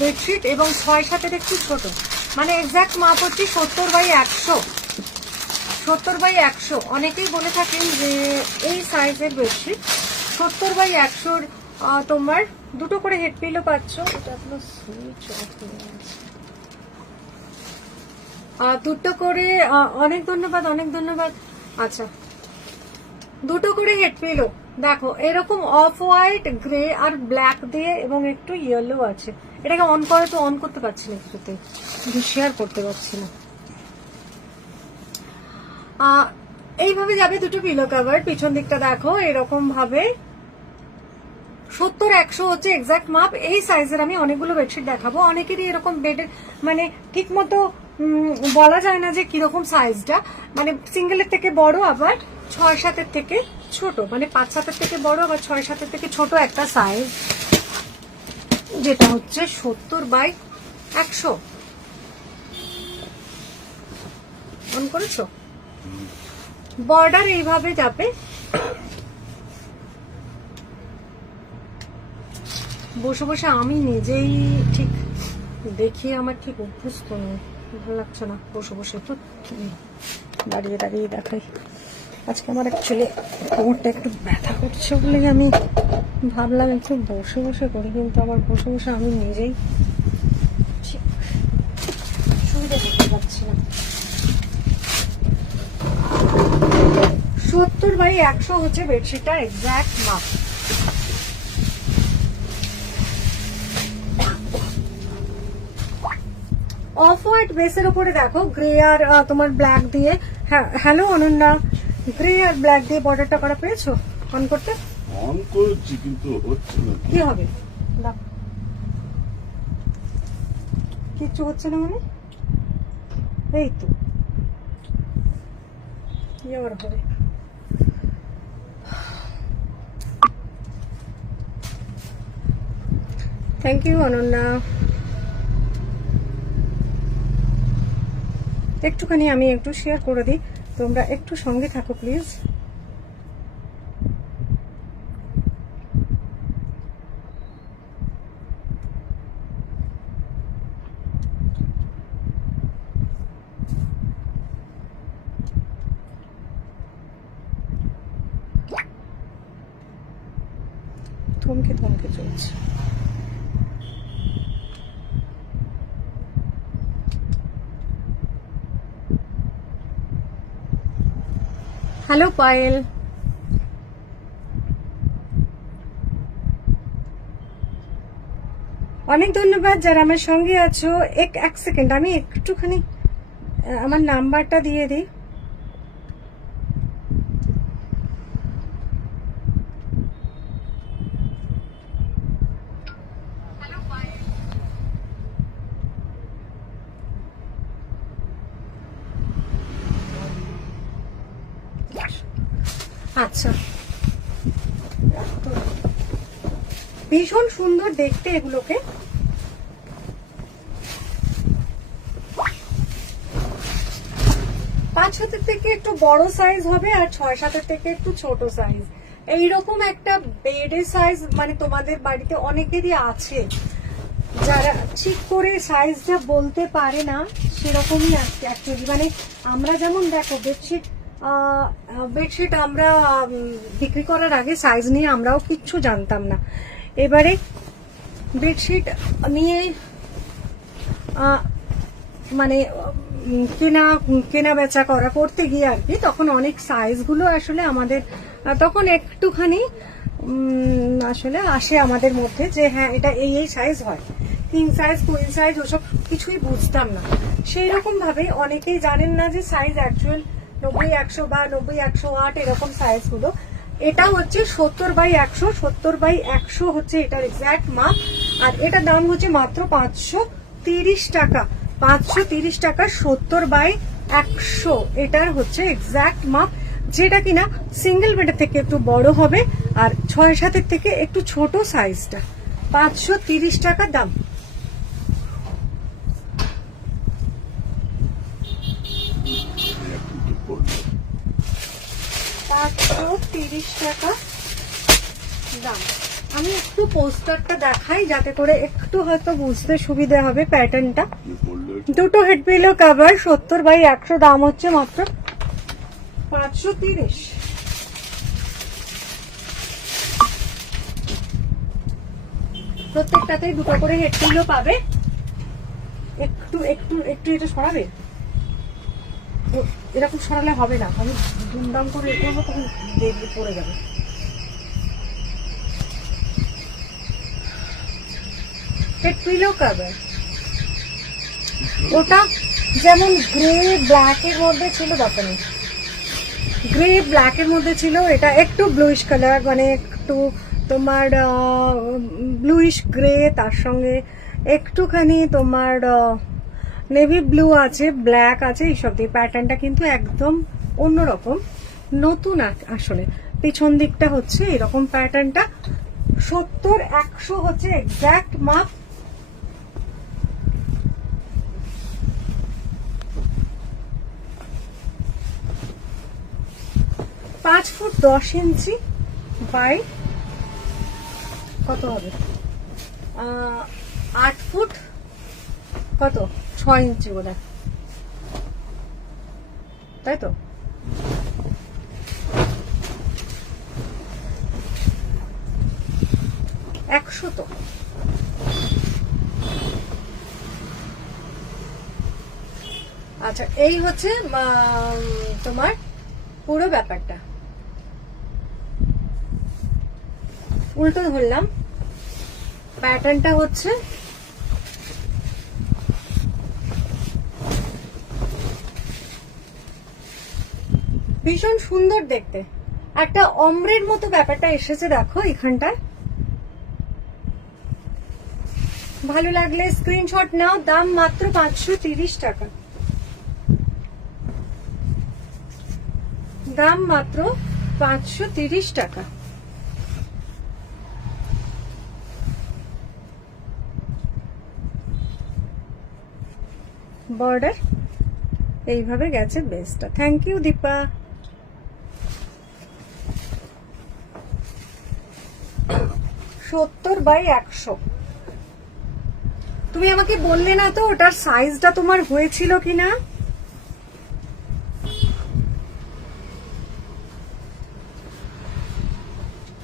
Bedsheet এবং 6/7 একটু ছোট, মানে এক্সাক্ট মাপ হচ্ছে 70/100। 70/100। অনেকেই বলে থাকেন যে এই সাইজের বেডশিট 70/100 তোমার দুটো করে হেড পিলো পাচ্ছ। এটা আপনার সুইচ অফ হয়ে গেছে। দুটো করে, অনেক ধন্যবাদ, অনেক ধন্যবাদ। আচ্ছা, দুটো করে হেড পিলো দেখো, এরকম অফ হোয়াইট, গ্রে আর ব্ল্যাক দিয়ে এবং একটু ইয়েলো আছে। এটাকে অন করে তো অন করতে পারছি না, কিছুতে শেয়ার করতে পারছি না। এইভাবে যাবে দুটো পিলো কভার। পিছন দিকটা দেখো এরকম ভাবে 70/100 হচ্ছে এক্সাক্ট মাপ। এই সাইজের আমি অনেকগুলো বেডশিট দেখাবো। অনেকেরই এরকম বেডের মানে ঠিক মতো বলা যায় না যে কিরকম সাইজটা, মানে সিঙ্গেলের থেকে বড় আবার 6/7 থেকে ছোট, মানে 5/7 থেকে বড় আবার 6/7 থেকে ছোট একটা সাইজ, যেটা হচ্ছে 70/100। অন করেছো? বর্ডার এইভাবে যাবে। বসে বসে আমি নিজেই ঠিক দেখি, আমার ঠিক অভ্যস্ত নয়, ভালো লাগছে না বসে বসে। তো দাঁড়িয়ে দাঁড়িয়ে দেখাই। আজকে আমার অ্যাকচুয়ালি কোমরটা একটু ব্যথা করছে বলে আমি ভাবলাম একটু বসে বসে করি, কিন্তু আমার বসে বসে আমি নিজেই ঠিক সুবিধা করতে পারছি না। 70/100 হচ্ছে বেডশিটটার এক্সাক্ট মাপ। অফ হোয়াইট বেসের উপরে দেখো গ্রে আর তোমার ব্ল্যাক দিয়ে, হ্যালো অনন্যা, গ্রে আর ব্ল্যাক দিয়ে বর্ডারটা করা পেয়েছো অন করতে? অন করছি কিন্তু হচ্ছে না। কি হবে? কিচ্ছু হচ্ছে না মানে? এই তো কি আবার হবে? Thank you Ananya. একটুখানি আমি একটু শেয়ার করে দিই, তোমরা একটু সঙ্গে থাকো প্লিজ। থমকে থমকে চলছে। হ্যালো পায়েল, অনেক ধন্যবাদ যারা আমার সঙ্গে আছো। এক সেকেন্ড আমি একটুখানি আমার নাম্বারটা দিয়ে দিই। আচ্ছা, ভীষণ সুন্দর দেখতে এগুলোকে। 5/7 থেকে একটু বড় সাইজ হবে আর 6/7 থেকে একটু ছোট সাইজ। এইরকম একটা বেডের সাইজ মানে তোমাদের বাড়িতে অনেকেরই আছে, যারা ঠিক করে সাইজটা বলতে পারে না, সেরকমই আছে অ্যাকচুয়ালি। মানে আমরা যেমন দেখো বেডশিট আমরা বিক্রি করার আগে সাইজ নিয়ে আমরাও কিচ্ছু জানতাম না। এবারে বেডশিট নিয়ে মানে কেনা বেচা করতে গিয়ে আর কি, তখন অনেক সাইজগুলো আসলে আমাদের তখন একটুখানি আসলে আসে আমাদের মধ্যে যে হ্যাঁ এটা এই সাইজ হয়, কিং সাইজ, কুইন সাইজ, ওসব কিছুই বুঝতাম না। সেই রকম ভাবে অনেকেই জানেন না যে সাইজ অ্যাকচুয়াল 90/100 বা 90/108 এরকম সাইজগুলো। এটা হচ্ছে 70/100। 70/100 হচ্ছে এটার এক্সাক্ট মাপ, আর এটার দাম হচ্ছে মাত্র 530 টাকা। 530 টাকা 70/100 এটার হচ্ছে এক্সাক্ট মাপ, যেটা কিনা সিঙ্গেল বেডের থেকে একটু বড় হবে আর 6/7 থেকে একটু ছোট সাইজটা। 530 টাকা দাম। 530 টাকা দাম। আমি একটু পোস্টারটা দেখাই যাতে করে একটু হয়তো বুঝতে সুবিধা হবে প্যাটার্নটা। কি বললে? দুটো হেড পিলো কভার 70/100, দাম হচ্ছে মাত্র 530। প্রত্যেকটাতেই দুটো করে হেড পিলো পাবে। একটু একটু একটু এটা সরাবে, এরকম সরালে হবে না, আমি দুমদাম করে এ করবো তখন দেখবে পড়ে যাবে। হেড পিলো কভার ওটা যেমন গ্রে ব্ল্যাক এর মধ্যে ছিল, দরকার নেই, গ্রে ব্ল্যাক এর মধ্যে ছিল, এটা একটু ব্লুইশ কালার, মানে একটু তোমার ব্লুইশ গ্রে, তার সঙ্গে একটুখানি তোমার নেভি ব্লু আছে, ব্ল্যাক আছে, এইসব দিয়ে প্যাটার্নটা কিন্তু একদম অন্যরকম, নতুন আসলে। পিছন দিকটা হচ্ছে এরকম প্যাটার্নটা। 70/100 হচ্ছে এক্সাক্ট মাপ। পাঁচ ফুট 10 ইঞ্চি বাই কত হবে, 8 ফুট কত 6 ইঞ্চি বোধহয়, তাই তো? একশো তো। আচ্ছা, এই হচ্ছে তোমার পুরো ব্যাপারটা। উল্টো ধরলাম, প্যাটার্নটা হচ্ছে ভীষণ সুন্দর দেখতে, একটা অমরের মতো ব্যাপারটা এসেছে, দেখো এখানটায়। ভালো লাগলে স্ক্রিনশট নাও, দাম মাত্র 530 টাকা, দাম মাত্র 530 টাকা। বর্ডার এইভাবে গেছে বেসটা। Thank you Dipa. 70/100। তুমি আমাকে বললে না তো ওটার সাইজটা তোমার হয়েছিল কিনা?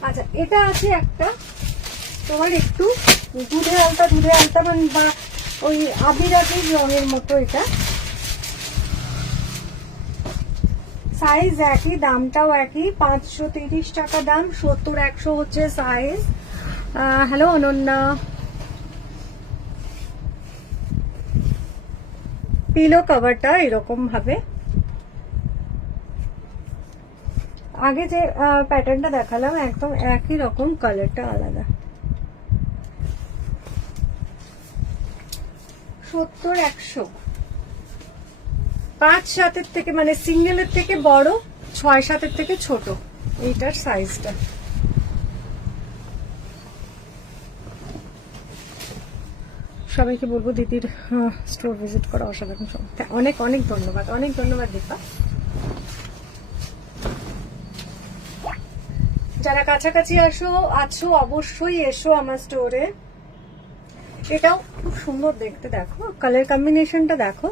আচ্ছা, এটা আছে একটা তোমার একটু দুধে আলতা মানে বা ওই আবিরাজের রঙের মতো, এটা সাইজ একই, দামটাও একই, 530 টাকা দাম। 70/100 হচ্ছে সাইজ। হ্যালো অনন্যা। পিলো কভারটা এরকম ভাবে, আগে যে প্যাটার্নটা দেখালাম একদম একই রকম, কালারটা আলাদা। 70/100, 5/7 থেকে মানে সিঙ্গেলের থেকে বড়, 6/7 থেকে ছোট, এইটার সাইজটা। সবাইকে বলবো দিদির স্টোর ভিজিট করা অসাধারণ। অনেক অনেক ধন্যবাদ, অনেক ধন্যবাদ দীপা। যারা কাছাকাছি আছো অবশ্যই এসো আমার স্টোরে। এটাও খুব সুন্দর দেখতে, দেখো কালার কম্বিনেশনটা দেখো।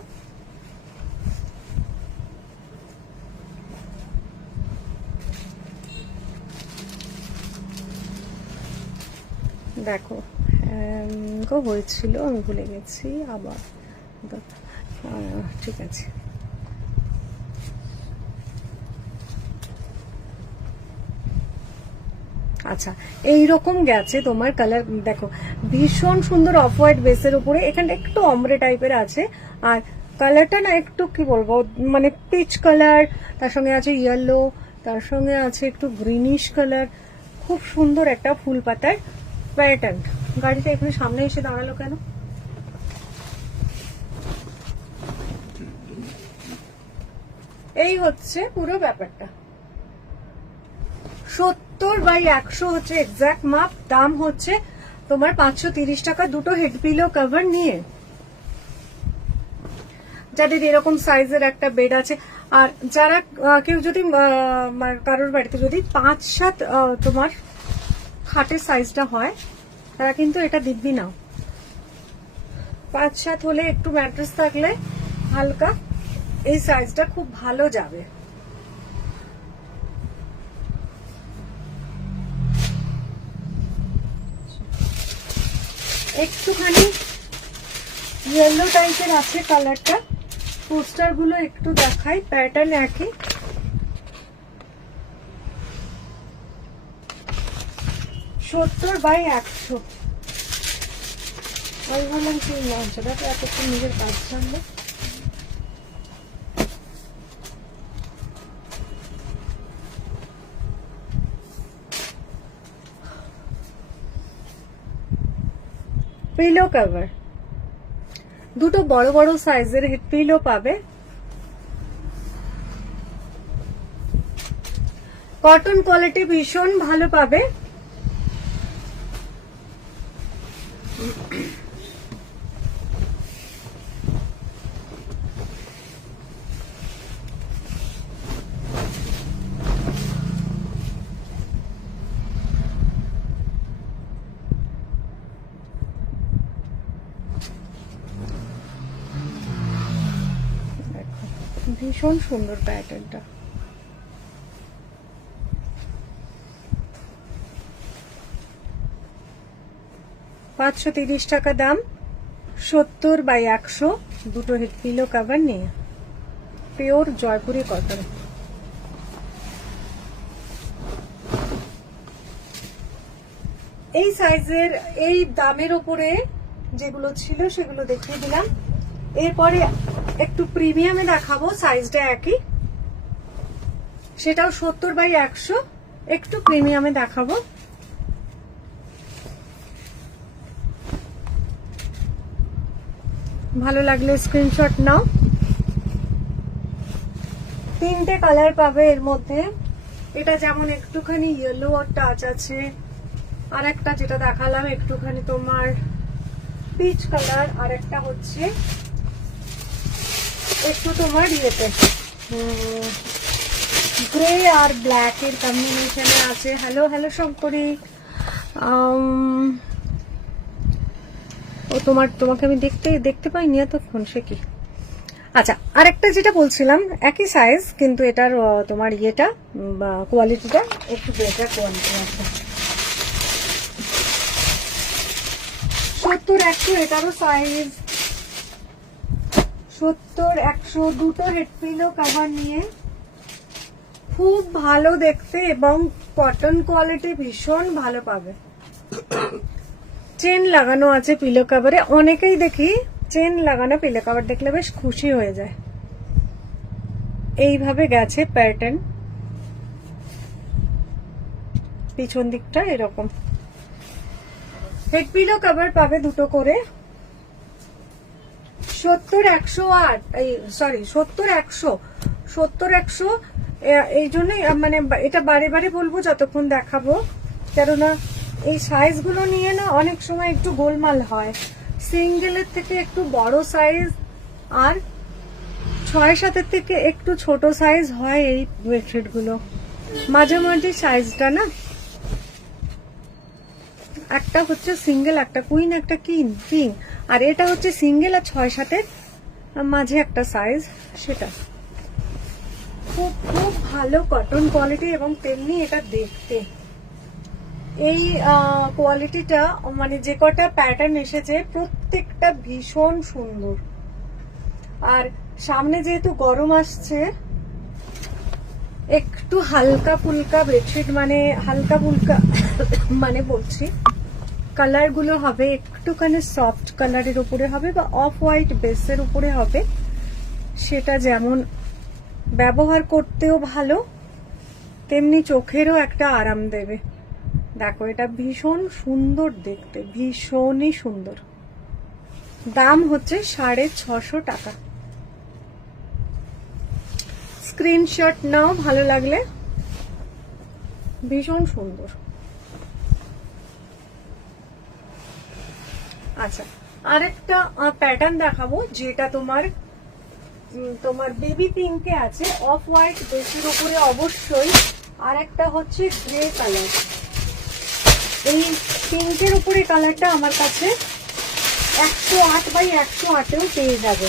দেখো হয়েছিল, আমি ভুলে গেছি আবার, ঠিক আছে। আচ্ছা, এইরকম গেছে তোমার কালার, দেখো ভীষণ সুন্দর অফ হোয়াইট বেসের উপরে, এখানটা একটু অমরে টাইপের আছে, আর কালারটা না একটু কি বলবো মানে পিচ কালার, তার সঙ্গে আছে ইয়েলো, তার সঙ্গে আছে একটু গ্রিনিশ কালার, খুব সুন্দর একটা ফুল পাতার প্যাটার্ন। গাড়িটা এখানে সামনে এসে দাঁড়ালো কেন? এই হচ্ছে পুরো ব্যাপারটা। 70/100 হচ্ছে এক্সাক্ট মাপ, দাম হচ্ছে তোমার 530 টাকা, দুটো হেড পিলো কভার নিয়ে। যাদের এরকম সাইজের একটা বেড আছে, আর যারা কেউ যদি কারোর বাড়িতে যদি 5-7 তোমার খাটের সাইজটা হয় তারা কিন্তু এটা দিব্যি নাও। 5-7 হলে একটু ম্যাট্রেস থাকলে হালকা এই সাইজটা খুব ভালো যাবে। একটুখানি ইয়েলো টাইপের আছে কালারটা, পোস্টার গুলো একটু দেখাই, প্যাটার্ন একই। $70 বাই 100। আমি বললাম কি লঞ্চটা এতক্ষণ নিজের কাজ ছাড়লো। পিলো কভার, দুটো বড় বড় সাইজের হেড পিলো পাবে। কটন কোয়ালিটি ভীষণ ভালো পাবে। ভীষণ সুন্দর প্যাটার্নটা। $530 দাম। 70 বাই 100 দুটো হেড পিলো কভার নিয়ে, পিওর জয়পুরি কটন। এই সাইজের এই দামের উপরে যেগুলো ছিল সেগুলো দেখিয়ে দিলাম। এরপরে একটু প্রিমিয়ামে দেখাবো, সাইজটা একই, সেটাও 70 বাই 100, একটু প্রিমিয়ামে দেখাবো। ভালো লাগলে স্ক্রিনশট নাও। 3টে কালার পাবে এর মধ্যে। এটা যেমন একটুখানি ইয়েলো আর টাচ আছে, আর একটা যেটা দেখালাম একটুখানি তোমার পিচ কালার, আর একটা হচ্ছে একটু তোমার ইয়েতে গ্রে আর ব্ল্যাক এর কম্বিনেশনে আছে। হ্যালো হ্যালো শঙ্করী, ও তোমাকে আমি দেখতে পাইনি এতক্ষণ, সে কি? আচ্ছা, আরেকটা যেটা বলছিলাম একই সাইজ কিন্তু এটার তোমার ইয়েটা কোয়ালিটিটা একটু বেটার কোয়ালিটি আছে। 70-100 এটারও সাইজ। 70-100 দুটো হেড পিলো কভার নিয়ে, খুব ভালো দেখতে এবং কটন কোয়ালিটি ভীষণ ভালো পাবে। চেন লাগানো আছে পিলো কভারে, অনেকেই দেখি চেন লাগানো পিলো কভার দেখলে বেশ খুশি হয়ে যায়। এইভাবে গেছে প্যাটার্ন, পিছন দিকটা এরকম। হেড পিলো কভার পাবে দুটো করে। 70-100 এই জন্যই মানে এটা বারে বারে বলবো যতক্ষণ দেখাবো, কেননা এই সাইজগুলো নিয়ে না অনেক সময় একটু গোলমাল হয়। সিঙ্গেলের থেকে একটু বড় সাইজ আর 6-7 থেকে একটু ছোট সাইজ হয় এই বেডশিট গুলো, মাঝামাঝি সাইজটা না। একটা হচ্ছে সিঙ্গেল, একটা কুইন, একটা কিং, আর এটা হচ্ছে সিঙ্গেল আর 6-7 মাঝে একটা সাইজ, সেটা খুব খুব ভালো কটন কোয়ালিটি এবং তেমনি এটা দেখতে এই কোয়ালিটিটা মানে যে কটা প্যাটার্ন এসেছে প্রত্যেকটা ভীষণ সুন্দর। আর সামনে যেহেতু গরম আসছে, একটু হালকা ফুলকা বেডশিট, মানে হালকা ফুলকা মানে বলছি কালার গুলো হবে একটুখানি সফট কালারের উপরে হবে বা অফ হোয়াইট বেসের উপরে হবে, সেটা যেমন ব্যবহার করতেও ভালো তেমনি চোখেরও একটা আরাম দেবে। দেখো এটা ভীষণ সুন্দর দেখতে, ভীষণই সুন্দর। দাম হচ্ছে 650 টাকা। স্ক্রিনশট নাও ভালো লাগলে, ভীষণ সুন্দর। আচ্ছা, আরেকটা প্যাটার্ন দেখাবো যেটা তোমার বেবি পিঙ্কে আছে, অফ হোয়াইট বেসের উপরে অবশ্যই, আর একটা হচ্ছে গ্রে কালার। এই পিঙ্কের উপরে কালারটা আমার কাছে 108 বাই 108-এও পেয়ে যাবে।